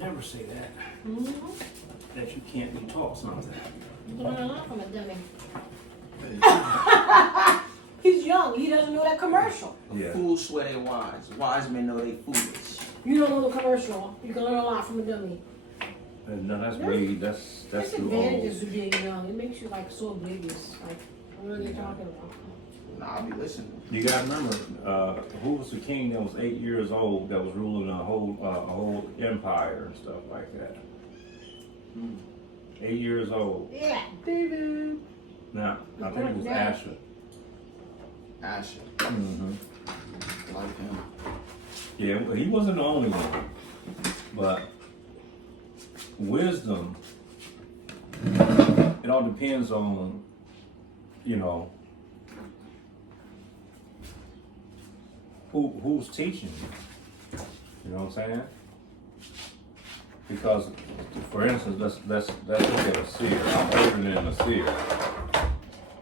never say that. Mm-hmm. That you can't be taught something. You learn a lot from a dummy. He's young. He doesn't know that commercial. Yeah. Fools swear they wise. Wise men know they foolish. You don't know the commercial. You can learn a lot from a dummy. No, that's way, that's There's too old. advantages to being young. It makes you like so oblivious. Like, what are they talking about? Nah, I'll be listening. You gotta remember, who was the king that was 8 years old that was ruling a whole empire and stuff like that? 8 years old. Yeah, David. Now, I think it was Asher. Asher. Mm-hmm. Like him. Yeah, well, he wasn't the only one, but wisdom, it all depends on, you know, who's teaching you. You know what I'm saying? Because, for instance, let's look at Aseer. I'm older than Aseer,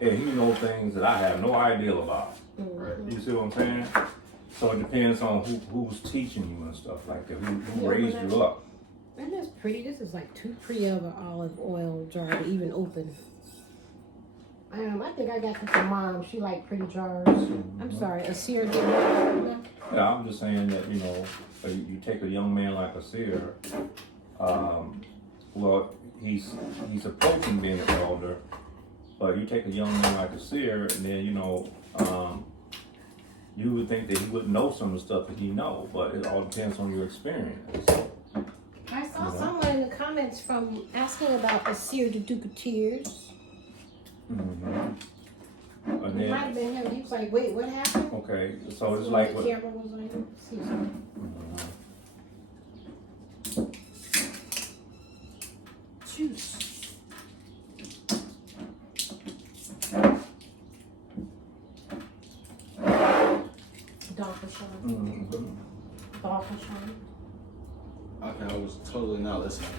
and he knows things that I have no idea about. Mm-hmm. You see what I'm saying? So it depends on who's teaching you and stuff like that. Who raised you up? And that's pretty. This is like too pretty of an olive oil jar to even open. I think I got this from Mom. She liked pretty jars. Mm-hmm. I'm sorry, Aseer didn't. Yeah, I'm just saying that, you know, you take a young man like Aseer, well, he's approaching being an elder, but you take a young man like Aseer, and then, you know, you would think that he would know some of the stuff that he know, but it all depends on your experience. I saw someone in the comments from asking about Aseer the Duke of Teers. Mm-hmm. And It then, might have been him. He was like, "Wait, what happened?" okay, so it's When like the what. camera was on him. Excuse me. Juice. Darker Mm-hmm. Okay, I was totally not listening.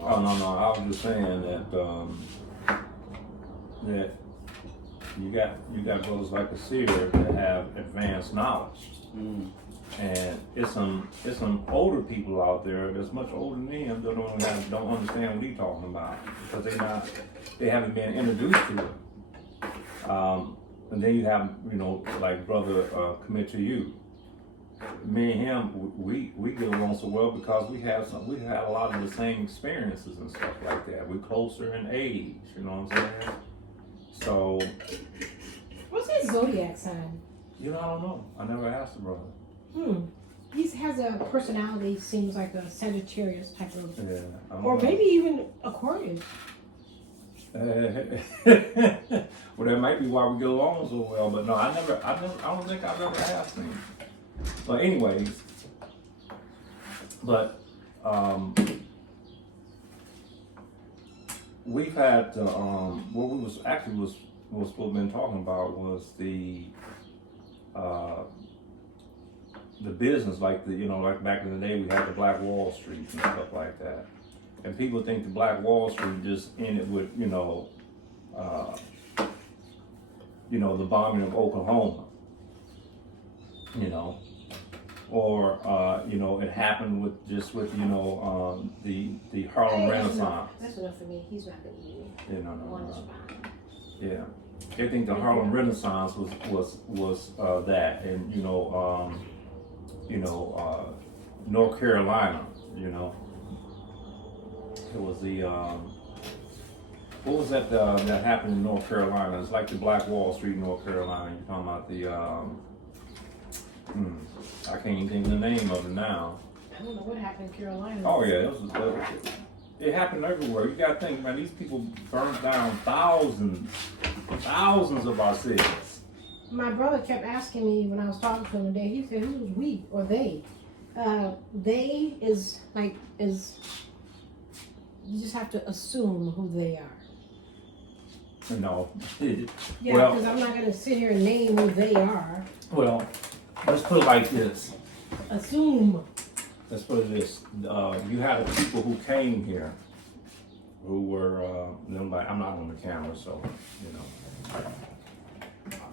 Oh no, I was just saying that that you got brothers like Aseer that have advanced knowledge, and it's some older people out there that's much older than him that don't understand what he's talking about because they haven't been introduced to it. And then you have, you know, like brother Commit to You. Me and him, we get along so well because we had a lot of the same experiences and stuff like that. We're closer in age, you know what I'm saying? So, What's his zodiac sign? you know, I don't know. I never asked the brother. He has a personality, seems like a Sagittarius type of, Yeah, I don't or know. maybe even Aquarius. Well, that might be why we get along so well. But no, I don't think I've ever asked him. But anyways, we've had what we was supposed to have been talking about was the business, like like back in the day we had the Black Wall Street and stuff like that. And people think the Black Wall Street just ended with, the bombing of Oklahoma, or, it happened with the Harlem Renaissance. That's enough for me. He's not going to eat me. No. Yeah. They think the Harlem Renaissance was that, and, North Carolina, It was the, what was that that happened in North Carolina? It's like the Black Wall Street in North Carolina. You're talking about the, I can't even think of the name of it now. I don't know what happened in Carolina. Oh yeah, it happened everywhere. You gotta think, man, these people burned down thousands of our cities. My brother kept asking me when I was talking to him today, he said, who was we or they? They is, you just have to assume who they are. No. Yeah, because I'm not going to sit here and name who they are. Well, let's put it like this. Assume. Let's put it this. You had people who came here who were, I'm not on the camera, so, I'll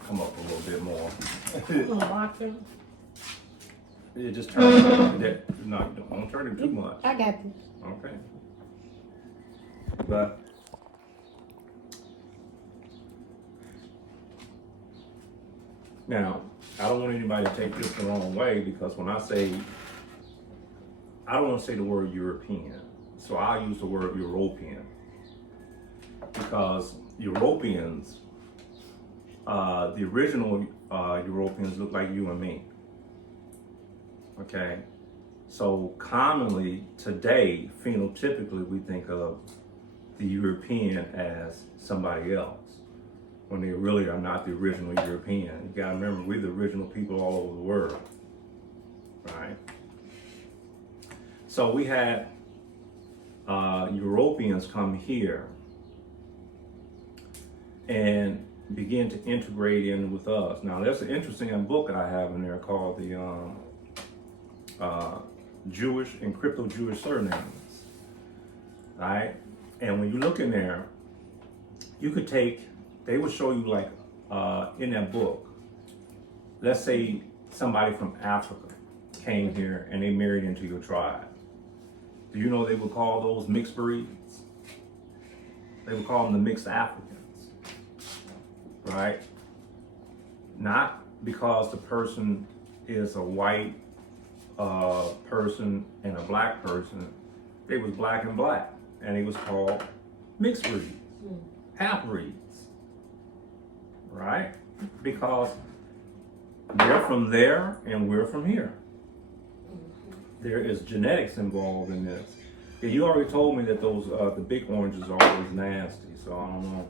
come up a little bit more. Block them. it just turns that. No, don't turn it too much. I got this. Okay. But now, I don't want anybody to take this the wrong way, because when I say, I don't want to say the word European, so I'll use the word European, because Europeans, the original Europeans look like you and me. Okay, so commonly today, phenotypically, we think of the European as somebody else, when they really are not the original European. You gotta remember, we're the original people all over the world, right? So we had Europeans come here and begin to integrate in with us. Now, there's an interesting book I have in there called the Jewish and Crypto-Jewish Surnames, right? And when you look in there, you could take, they would show you, like, in that book, let's say somebody from Africa came here and they married into your tribe. Do you know they would call those mixed breeds? They would call them the mixed Africans, right? Not because the person is a white person and a black person. They was black and black, and it was called mixed breeds, half breeds, right? Because they're from there and we're from here. There is genetics involved in this. And you already told me that those the big oranges are always nasty, so I don't know.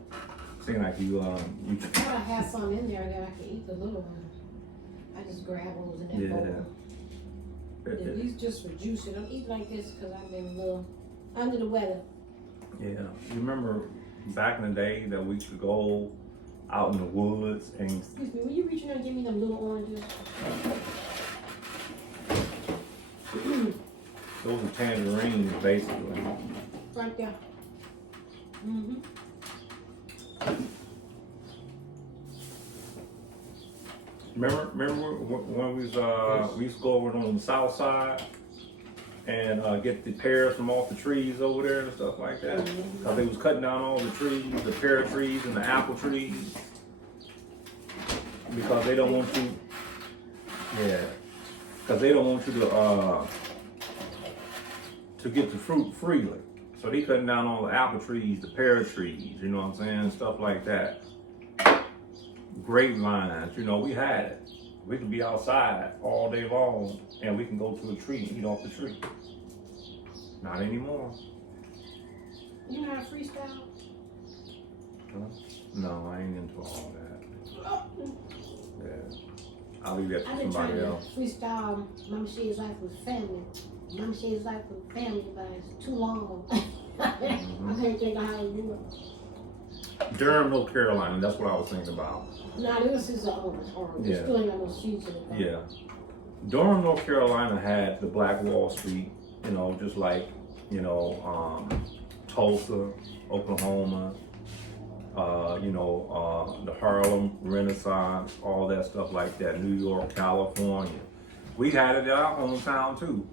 Seems like you I thought I had some in there that I could eat the little one. I just grab those in that bowl. At least just for juice. I don't eat like this because I've been a little under the weather. Yeah, you remember back in the day that we could go out in the woods and. Excuse me, will you reach in there and give me them little oranges? Those are tangerines, basically. Right there. Mm-hmm. Remember when we used to go over on the south side and get the pears from off the trees over there and stuff like that? Because they was cutting down all the trees, the pear trees and the apple trees, because they don't want you. Yeah, because they don't want you to get the fruit freely. So they cutting down all the apple trees, the pear trees, you know what I'm saying, stuff like that. Grapevines, you know, we had it. We could be outside all day long and we can go to a tree and eat off the tree. Not anymore. You know how to freestyle? Huh? No, I ain't into all that. Yeah. I'll leave that to I've been somebody trying to else. freestyle Mama Shay's Life with Family. Mama Shay's Life with Family, but it's too long. I can't think of how to do it. Durham, North Carolina, that's what I was thinking about. Nah, this is orange. Yeah. Still ain't got no streets in it. Yeah. Durham, North Carolina had the Black Wall Street, you know, just like, you know, Tulsa, Oklahoma, the Harlem Renaissance, all that stuff like that, New York, California. We had it in our hometown too.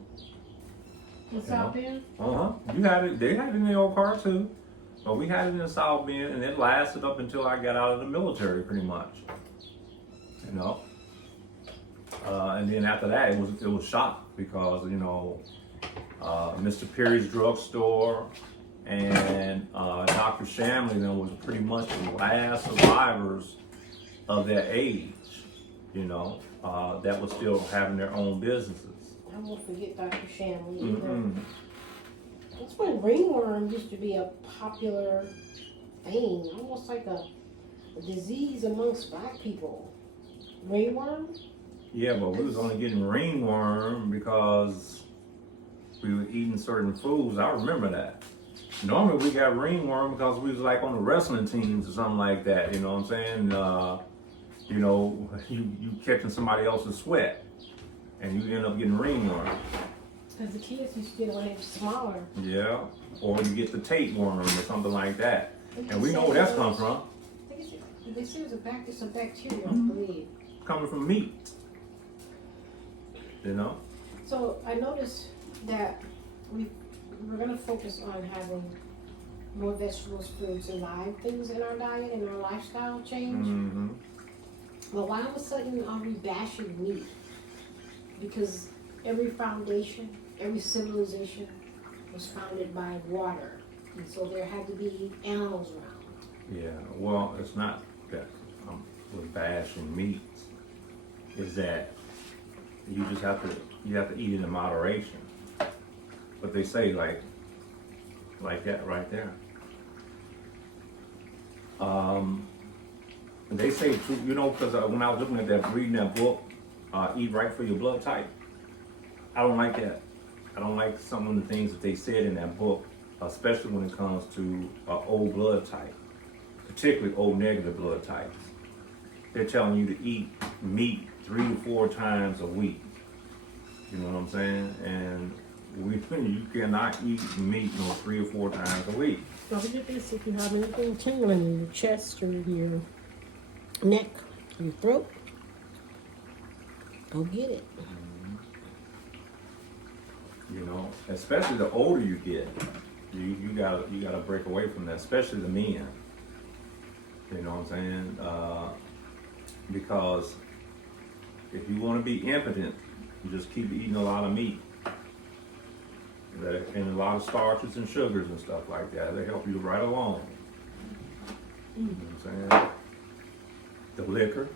In South Bend? You had it, they had it in the old car too. But we had it in South Bend, and it lasted up until I got out of the military, pretty much. You know, and then after that, it was shot because Mr. Perry's drugstore and Dr. Shamley then was pretty much the last survivors of their age. You know, that was still having their own businesses. I won't forget Dr. Shamley either. That's when ringworm used to be a popular thing, almost like a disease amongst black people. Ringworm? Yeah, but we was only getting ringworm because we were eating certain foods. I remember that. Normally we got ringworm because we was like on the wrestling teams or something like that. You know what I'm saying? You catching somebody else's sweat, and you end up getting ringworm. Because the kids used to get it when they were smaller. Yeah, or you get the tapeworm or something like that. And we know where that's come from. They say it's a bacteria, I believe. Coming from meat. You know? So I noticed that we're gonna focus on having more vegetables, fruits, and live things in our diet and our lifestyle change. Mm-hmm. But why all of a sudden are we bashing meat? Because every foundation, every civilization was founded by water. And so there had to be animals around. Yeah, well, it's not that with bashing meats. Is that you just have to eat it in moderation. But they say like that right there. They say too, you know, because when I was looking at that, reading that book, Eat Right for Your Blood Type, I don't like that. I don't like some of the things that they said in that book, especially when it comes to O blood type, particularly O negative blood types. They're telling you to eat meat 3 to 4 times a week. You know what I'm saying? And you cannot eat meat 3 or 4 times a week. Don't forget this, if you have anything tingling in your chest or your neck, your throat, go get it. You know, especially the older you get, you gotta break away from that, especially the men. You know what I'm saying? Because if you want to be impotent, you just keep eating a lot of meat. And a lot of starches and sugars and stuff like that. They help you right along. You know what I'm saying? The liquor,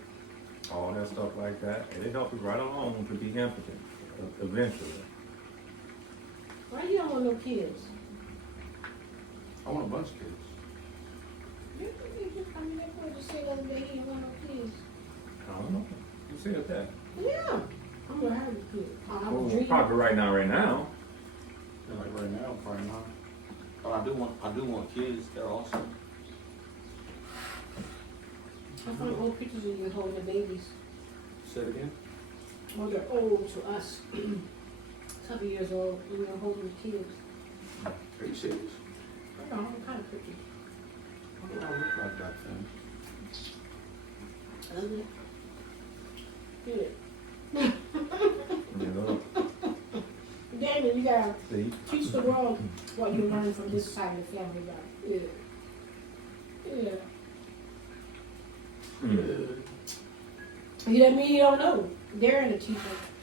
all that stuff like that, they help you right along to be impotent eventually. Why you don't want no kids? I want a bunch of kids. I mean, that boy just said the other day he didn't want no kids. I don't know. You said that. Yeah, I'm gonna have a kid. I'm Well, dreaming. probably right now. Yeah, like right now, probably not. But I do want kids. They're awesome. I find old pictures of you holding the babies. Say it again. Well, they're old to us. A couple years old, and you're holding the kids. Are you serious? I don't know, I'm kind of pretty. I don't look like that thing. Ugly. Good. You know, Damian, you gotta see? teach the world what you learned from this side of the family, guy. Yeah. Yeah. You know what I mean? You don't know. They're in the teacher.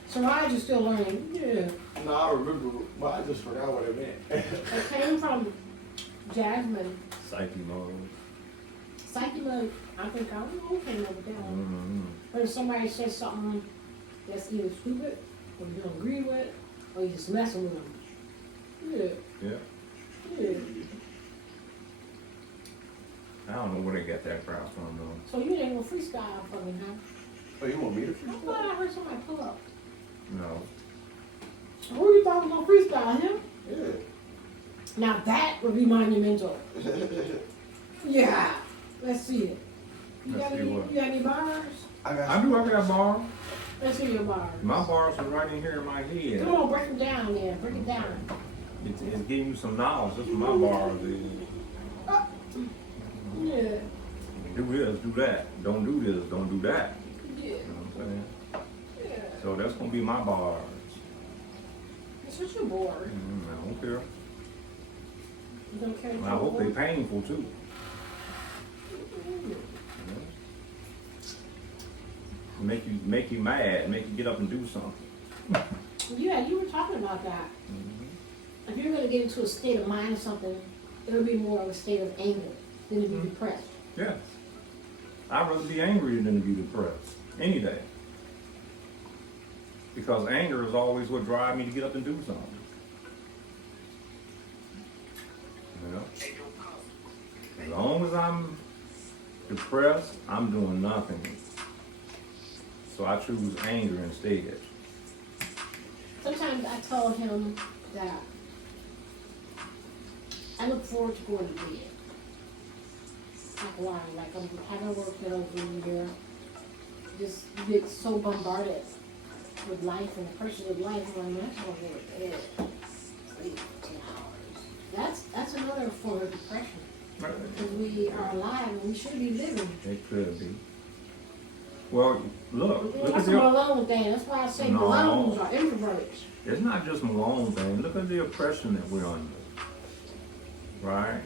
Suraj is still learning. Yeah. No, I remember, but I just forgot what it meant. It came from Jasmine. Psyche mode. Psyche mode, I think I don't know who came up with that one. But if somebody says something that's either stupid, or you don't agree with, or you just messing with them. Yeah. Yeah. Yeah. I don't know where they got that crowd from though. So you didn't go freestyle for me, huh? Oh, you want me to I freestyle? thought I heard somebody pull up. No. Who you thought was gonna freestyle him? Yeah. Now that would be monumental. Yeah. Let's see it. You Let's got see any, what. you got any bars? I got I got bars. Let's see your bars. My bars are right in here in my head. Come on, break them down there. Break it down. It's giving you some knowledge. That's what my bars is. Yeah. Do this, do that. Don't do this, don't do that. Yeah. You know what I'm saying? Yeah. So that's gonna be my bars. That's what you're bored. I don't care. You don't care. And I hope they're painful too. Make you mad, make you get up and do something. Yeah, you were talking about that. If you're gonna get into a state of mind or something, it'll be more of a state of anger than to be depressed. Yes. I'd rather be angry than to be depressed. Any day. Because anger is always what drives me to get up and do something. You know? As long as I'm depressed, I'm doing nothing. So I choose anger instead. Sometimes I tell him that I look forward to going to bed. Like why? Like I'm having worked it over a year. Just get so bombarded with life and the pressures of life. I'm like, I can't go to bed. Sleep for 10 hours. That's another form of depression. Because we are alive and we should be living. It could be. Well, look That's at a the, Malone thing. That's why I say No. Malones are introverts. it's not just Malone thing. Look at the oppression that we're under. Right?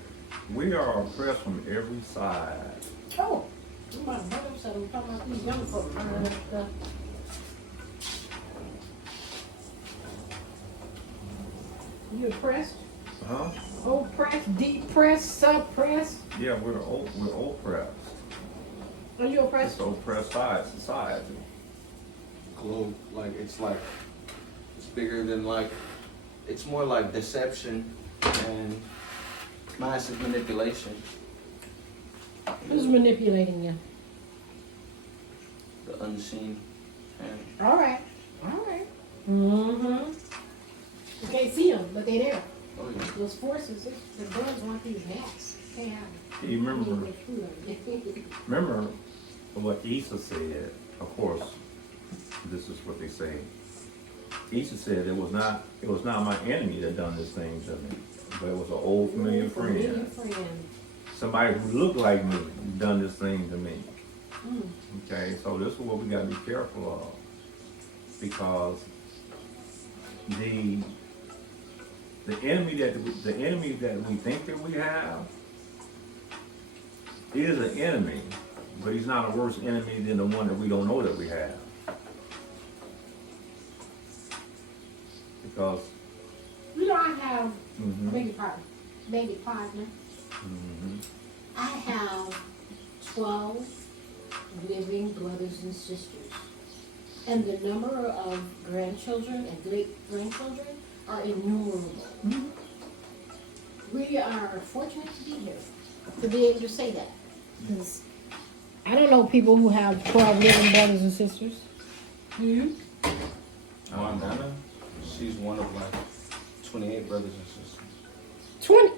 We are oppressed from every side. Oh, I'm about to bring up something. I'm talking about these young folks trying to stuff. You oppressed? Huh? Oppressed, depressed, suppressed? Yeah, we're oppressed. Are you oppressed? It's an oppressed society. Globe, it's bigger than it's more like deception and massive manipulation. Who's manipulating you? The unseen. And All right. All right. Mm-hmm. You can't see them, but they're there. oh yeah. Those forces, the birds want these gnats. Can't have them. You remember They get food on it. Remember what Issa said, of course, this is what they say. Issa said it was not my enemy that done this thing to me, but it was an old familiar friend. Somebody who looked like me done this thing to me. Mm. Okay, so this is what we gotta be careful of. Because the enemy that we think that we have is an enemy, but he's not a worse enemy than the one that we don't know that we have. Because You know, I have, mhm, maybe partner. mhm, I have 12 living brothers and sisters. And the number of grandchildren and great-grandchildren are innumerable. We are fortunate to be here, to be able to say that. Because I don't know people who have 12 living brothers and sisters. Do you? My nana, she's one of 28 brothers and sisters. 20.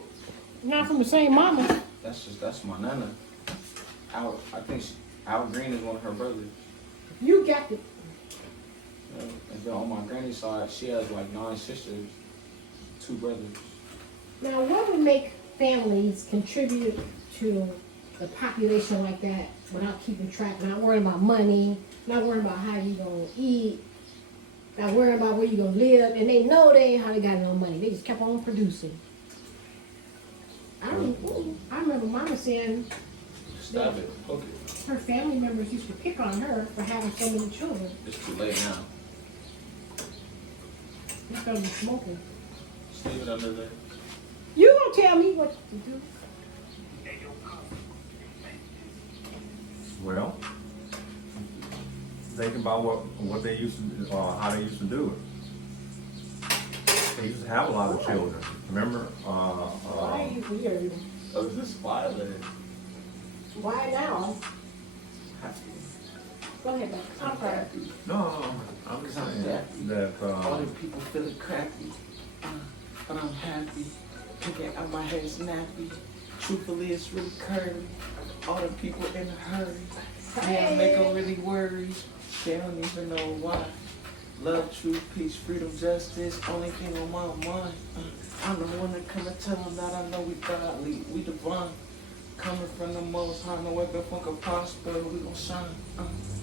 Not from the same mama. That's my nana. I think Al Green is one of her brothers. You got it. And then on my granny's side, she has 9 sisters, 2 brothers. Now, what would make families contribute to the population like that without keeping track, not worrying about money, not worrying about how you gonna eat, not worrying about where you gonna live, and they know they ain't hardly got no money. They just kept on producing. I remember Mama saying Stop it. Okay. her family members used to pick on her for having so many children It's too late now. because of smoking. Just leave it under there. You gonna tell me what to do? well, think about what they used to do, how they used to do it. They used to have a lot of children. Remember? Why are you weird? Oh, is this violent? Why now? Go ahead, man. I'm sorry. No, I'm just saying that. All the people feeling crappy, but I'm happy. Thinking out my head snappy. Truthfully, it's really curly. All the people in a hurry. Yeah, make them really worry. They don't even know why. Love, truth, peace, freedom, justice. Only thing on my mind. I'm the one that come and tell them that I know we godly, we divine. Coming from the most high, no weapon from can prosper, we gon' shine.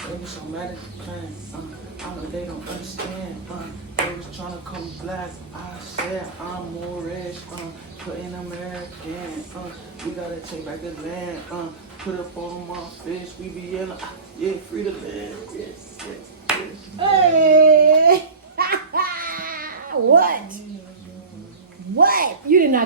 They was so mad at the plan. I know they don't understand. They was tryna call me black. I said I'm more rich. Putting American. We gotta take back the land. Put up on my fish. We be yelling, yeah, free the land. Yeah. Hey! What? What? You did not.